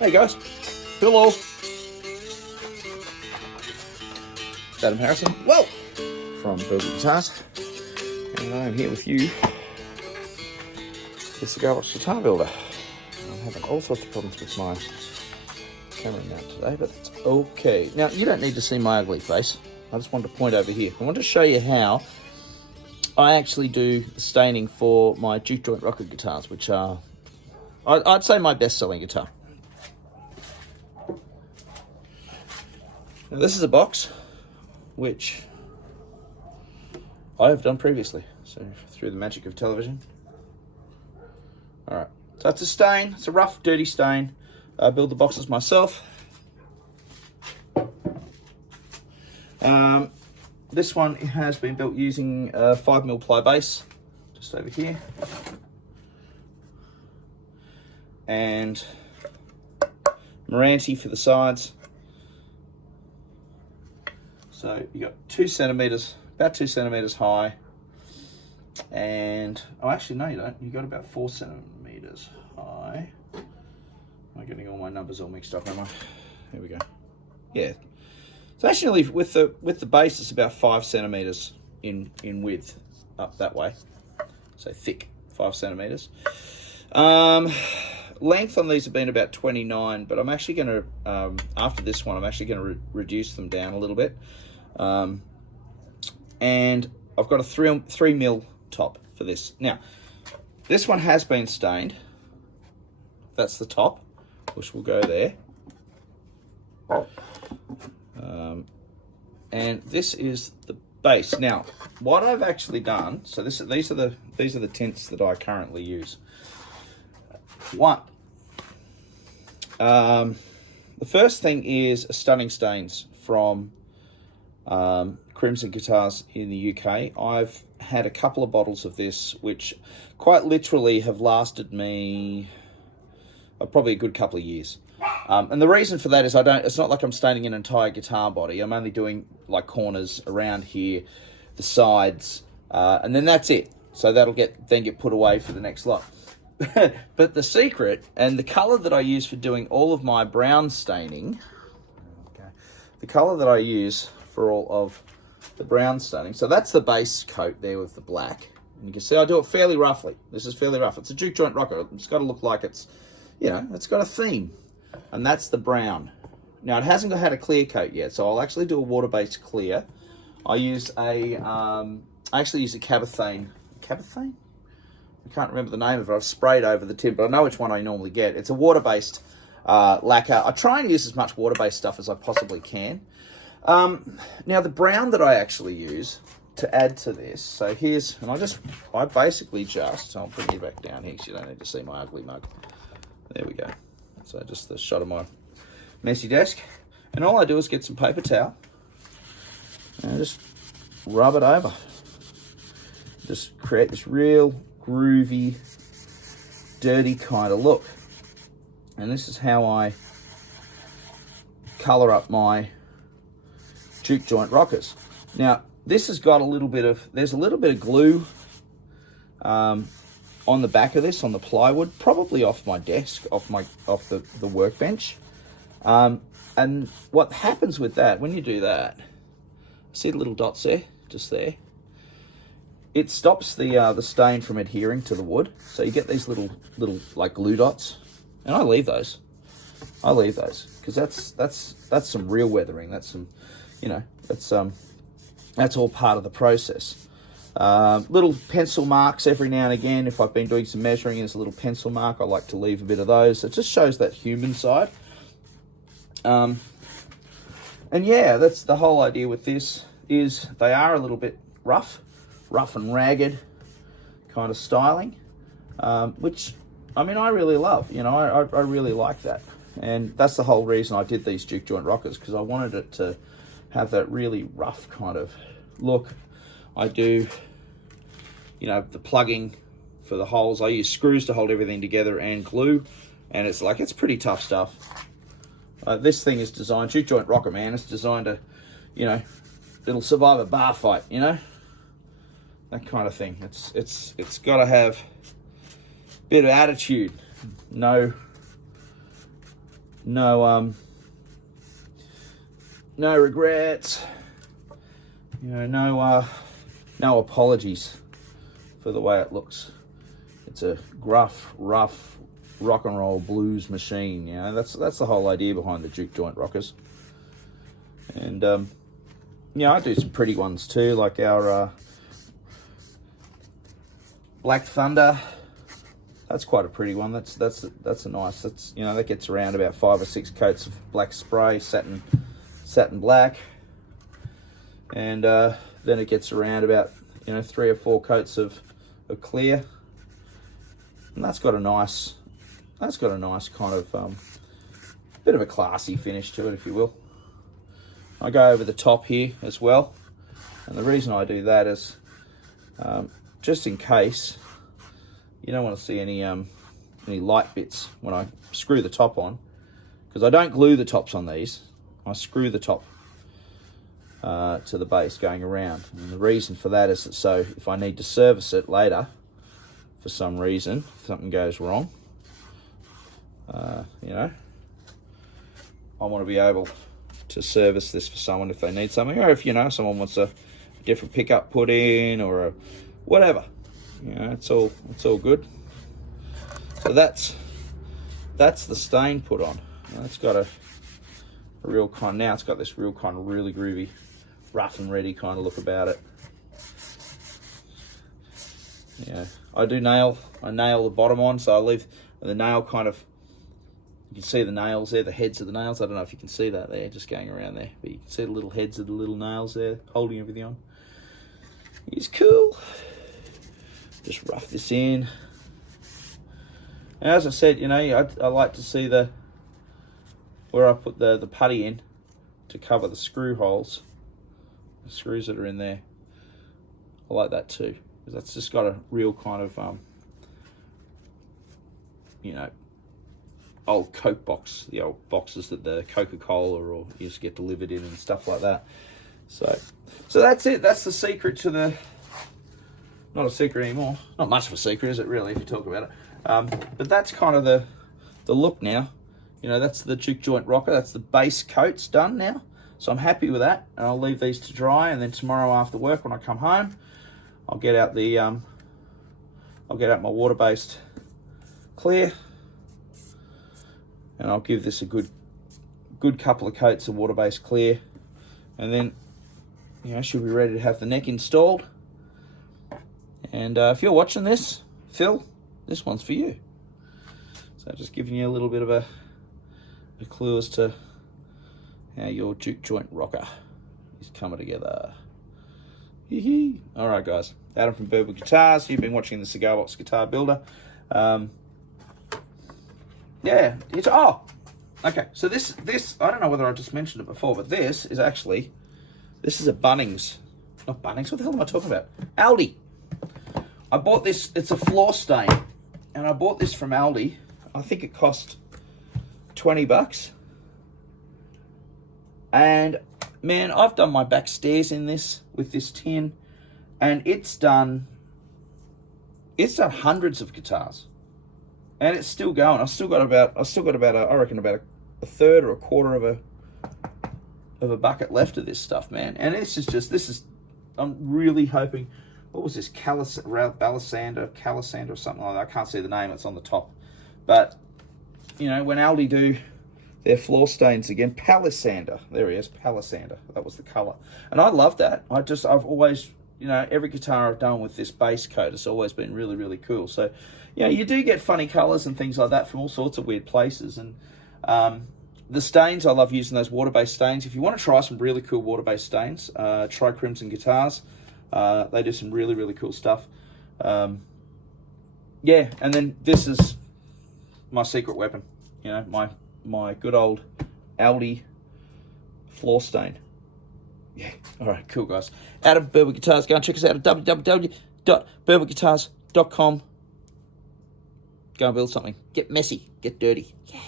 Hey guys, hello. Adam Harrison, whoa, from Builder Guitars, and I'm here with you, the Cigar Guitar Builder. I'm having all sorts of problems with my camera mount today, but it's okay. Now, you don't need to see my ugly face. I just wanted to point over here. I want to show you how I actually do the staining for my Juke Joint Rocker guitars, which are, I'd say, my best-selling guitar. Now, this is a box which I have done previously, so through the magic of television. Alright, so it's a stain, it's a rough, dirty stain. I build the boxes myself. This one has been built using a 5mm ply base, just over here. And Meranti for the sides. So you got 2 centimeters, about 2 centimeters high, and oh, actually no, you don't. You got about 4 centimeters high. I'm getting all my numbers all mixed up, am I? Here we go. Yeah. So actually, with the base, it's about 5 centimeters in width up that way. So thick, 5 centimeters. Length on these have been about 29, but I'm actually going to after this one, I'm actually going to reduce them down a little bit. And I've got a 3mm top for this. Now, this one has been stained. That's the top, which will go there. And this is the base. Now, what I've actually done, so these are the tints that I currently use. One, the first thing is Stunning Stains from Crimson Guitars in the UK. I've had a couple of bottles of this, which quite literally have lasted me probably a good couple of years. And the reason for that is it's not like I'm staining an entire guitar body. I'm only doing like corners around here, the sides, and then that's it. So that'll then get put away for the next lot. But the secret, and the color that I use for doing all of my brown staining, the color that I use for all of the brown staining, so that's the base coat there with the black. And you can see I do it fairly roughly. This is fairly rough. It's a Juke Joint Rocker. It's got to look like it's, it's got a theme. And that's the brown. Now, it hasn't had a clear coat yet, so I'll actually do a water-based clear. I actually use a Cabothane. Cabothane? I can't remember the name of it. I've sprayed over the tin, but I know which one I normally get. It's a water-based lacquer. I try and use as much water-based stuff as I possibly can. Now, the brown that I actually use to add to this, so here's, and I basically just, I'll bring you back down here so you don't need to see my ugly mug. There we go. So just the shot of my messy desk. And all I do is get some paper towel and just rub it over. Just create this real groovy, dirty kind of look. And this is how I colour up my Juke Joint Rockers. Now, this has got there's a little bit of glue on the back of this, on the plywood, probably off my desk, off the workbench. And what happens with that, when you do that, see the little dots there, just there? It stops the stain from adhering to the wood. So you get these little like glue dots, and I leave those. Because that's some real weathering. That's some, that's all part of the process. Little pencil marks every now and again. If I've been doing some measuring and there's a little pencil mark, I like to leave a bit of those. It just shows that human side. And yeah, that's the whole idea with this, is they are a little bit rough and ragged kind of styling, which, I mean, I really love. I really like that. And that's the whole reason I did these Juke Joint Rockers, because I wanted it to have that really rough kind of look. I do, the plugging for the holes. I use screws to hold everything together and glue, and it's pretty tough stuff. This thing is designed, Juke Joint Rocker, man, it's designed to, it'll survive a bar fight, that kind of thing. It's got to have a bit of attitude, no no regrets. No apologies for the way it looks. It's a gruff, rough rock and roll blues machine. That's the whole idea behind the Juke Joint Rockers. And I do some pretty ones too, like our Black Thunder. That's quite a pretty one. That's a nice. That gets around about 5 or 6 coats of black spray, satin black, and then it gets around about 3 or 4 coats of clear, and that's got a nice kind of bit of a classy finish to it, if you will. I go over the top here as well, and the reason I do that is just in case you don't want to see any light bits when I screw the top on, because I don't glue the tops on these. I screw the top to the base going around, and the reason for that is that so if I need to service it later for some reason, if something goes wrong, I want to be able to service this for someone if they need something, or if someone wants a different pickup put in, or whatever. It's all good. So that's the stain put on. It's got a real kind. Now it's got this real kind of really groovy, rough and ready kind of look about it. I nail the bottom on, so I leave the nail kind of. You can see the nails there, the heads of the nails. I don't know if you can see that there, just going around there, but you can see the little heads of the little nails there, holding everything on. It's cool. Just rough this in. And as I said, I like to see where I put the putty in to cover the screw holes, the screws that are in there. I like that too, because that's just got a real kind of old Coke box, the old boxes that the Coca-Cola or used to get delivered in and stuff like that. So that's it. That's the secret to the. Not a secret anymore. Not much of a secret, is it really, if you talk about it? But that's kind of the look now. That's the Juke Joint Rocker. That's the base coat's done now. So I'm happy with that. And I'll leave these to dry. And then tomorrow after work, when I come home, I'll get out my water-based clear, and I'll give this a good couple of coats of water-based clear, and then she'll be ready to have the neck installed. And if you're watching this, Phil, this one's for you. So just giving you a little bit of a clue as to how your Juke Joint Rocker is coming together. All right, guys. Adam from Burble Guitars. You've been watching the Cigar Box Guitar Builder. Okay. So this I don't know whether I just mentioned it before, but this is a Bunnings. Not Bunnings. What the hell am I talking about? Aldi. I bought this. It's a floor stain, and I bought this from Aldi. I think it cost $20. And man, I've done my back stairs in this with this tin, and it's done hundreds of guitars, and it's still going. I've still got about a third or a quarter of a bucket left of this stuff, man. And I'm really hoping. What was this? Calisander or something like that. I can't see the name. It's on the top. But when Aldi do their floor stains again, Palisander. There he is, Palisander. That was the color, and I love that. I've always, every guitar I've done with this base coat has always been really, really cool. So, you do get funny colors and things like that from all sorts of weird places. And the stains, I love using those water-based stains. If you want to try some really cool water-based stains, try Crimson Guitars. They do some really, really cool stuff. And then this is my secret weapon. My good old Aldi floor stain. Yeah. All right, cool, guys. Adam Burble Guitars. Go and check us out at www.burbleguitars.com. Go and build something. Get messy. Get dirty. Yeah.